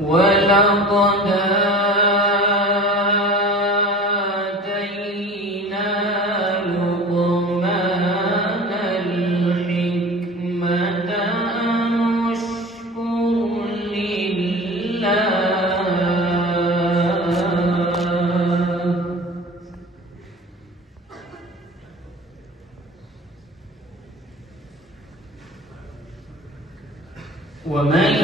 ولقد آتينا لقمان الحكمة أن اشكر لله ومن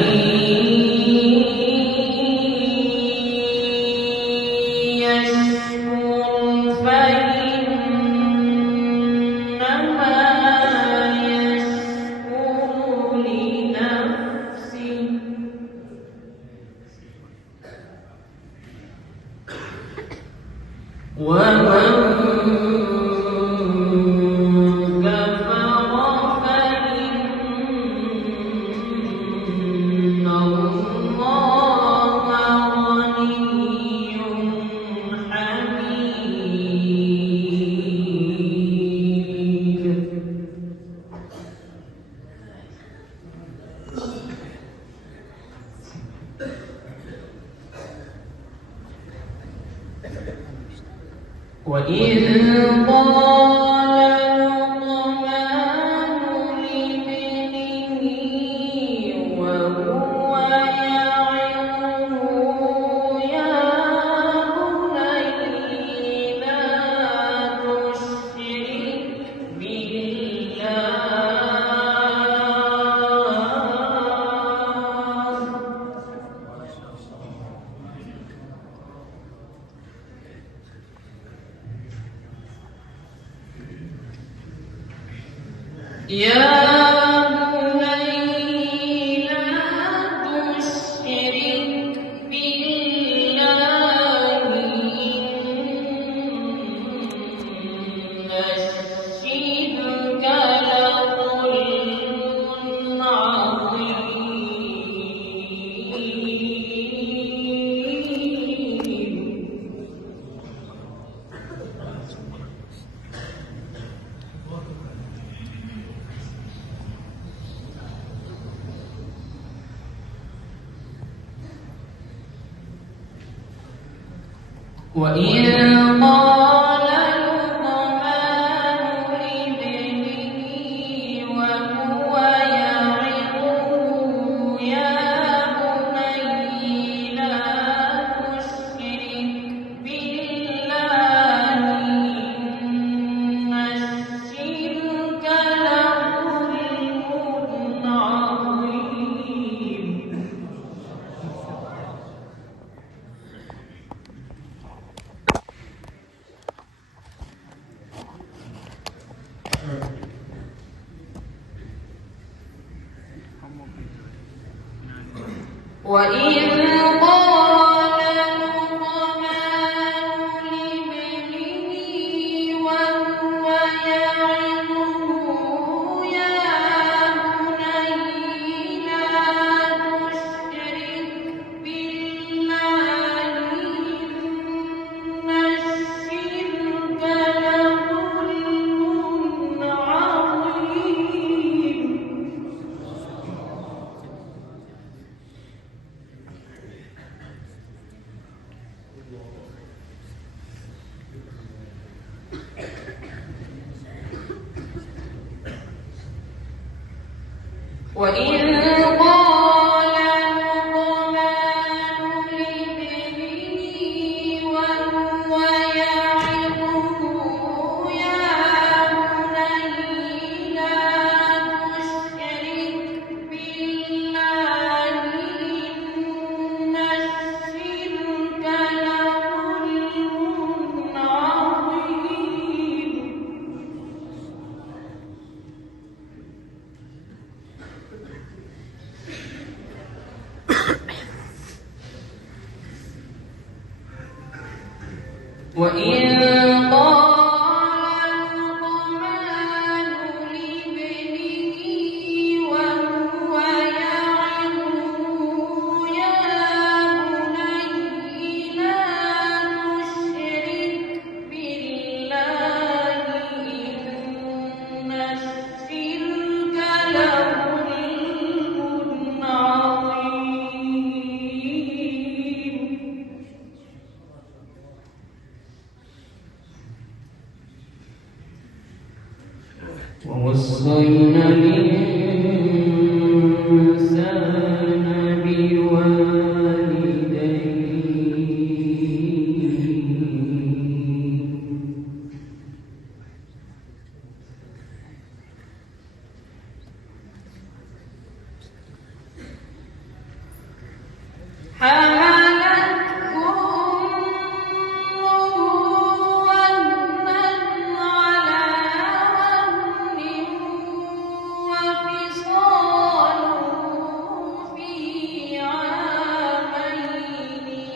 وإذ قال لقمان لابنه وهو يعظه يا بني لا تشرك بالله يا بني لا تشرك بالله إن الشرك لظلم عظيم وإذ قال لقمان لابنه وهو يعظه يا بني لا تشرك بالله إن الشرك لظلم عظيم وإذ قال لقمان لابنه وهو يعظه يا بني لا تشرك بالله إن الشرك لظلم عظيم وإذ قال لقمان لابنه وهو يعظه يا بني لا تشرك بالله إن الشرك لظلم عظيم وإذ قال لقمان لابنه وهو يعظه يا بني لا تشرك بالله إن الشرك لظلم عظيم حملته أمه وهنا على وهن وفصاله في عامين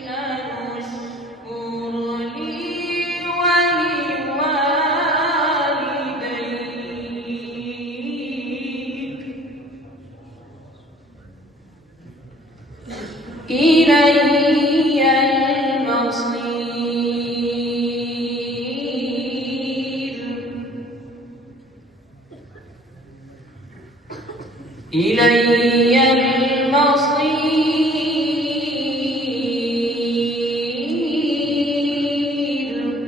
أن اشكر لي ولوالديك إلي المصير إلي المصير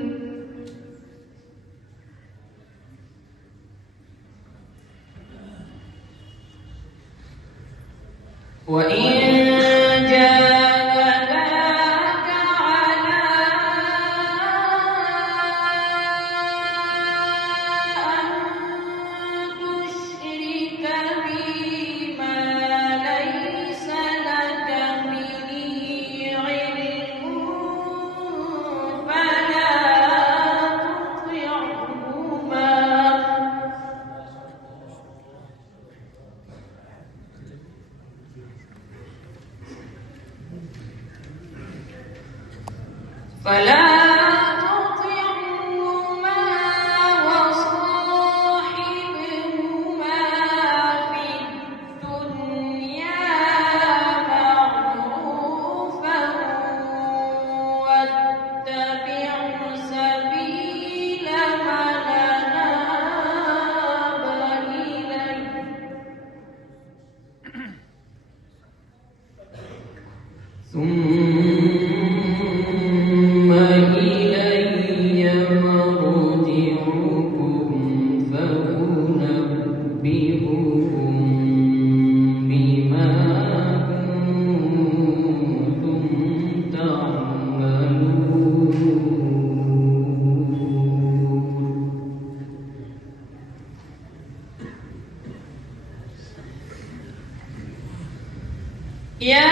وإن جاهداك على أن تشرك بي ما ليس لك به علم فلا تطعهما وصاحبهما في الدنيا معروفا واتبع سبيل من أناب إلي ثم إلي مرجعكم فأنبئكم بما كنتم تعملون يا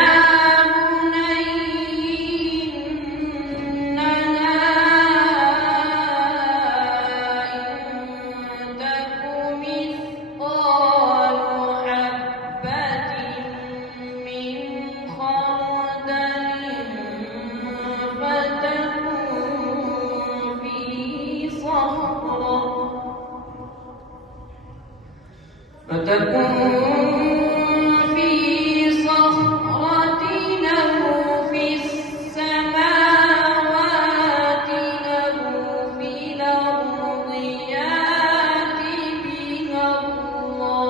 فتكون في صخرة أو في السماوات أو في الأرض يأت بها الله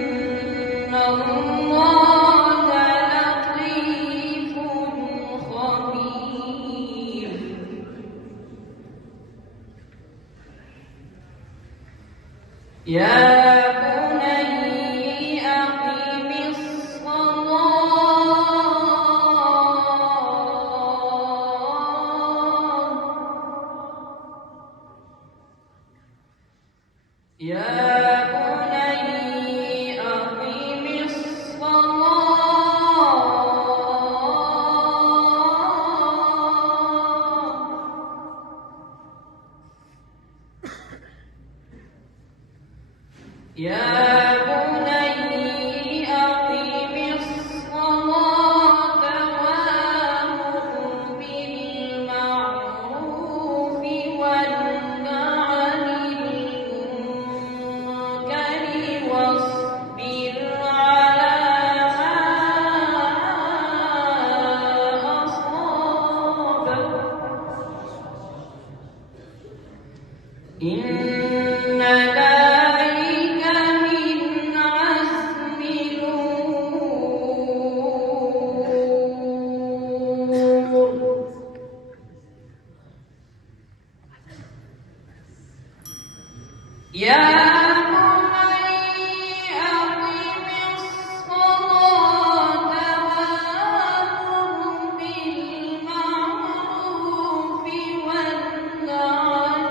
إن الله لطيف خبير يا بني أقم الصلاة يا بني أقم الصلاة يا بني أقم الصلاة وأمر بالمعروف وانه عن المنكر واصبر على ما أصابك إن ذلك من عزم الأمور يا بني أقم الصلاة وأمر بالمعروف وانه عن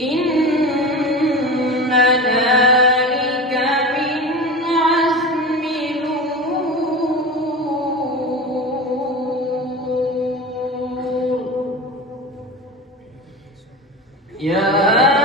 إن ذلك من عزم الأمور. يا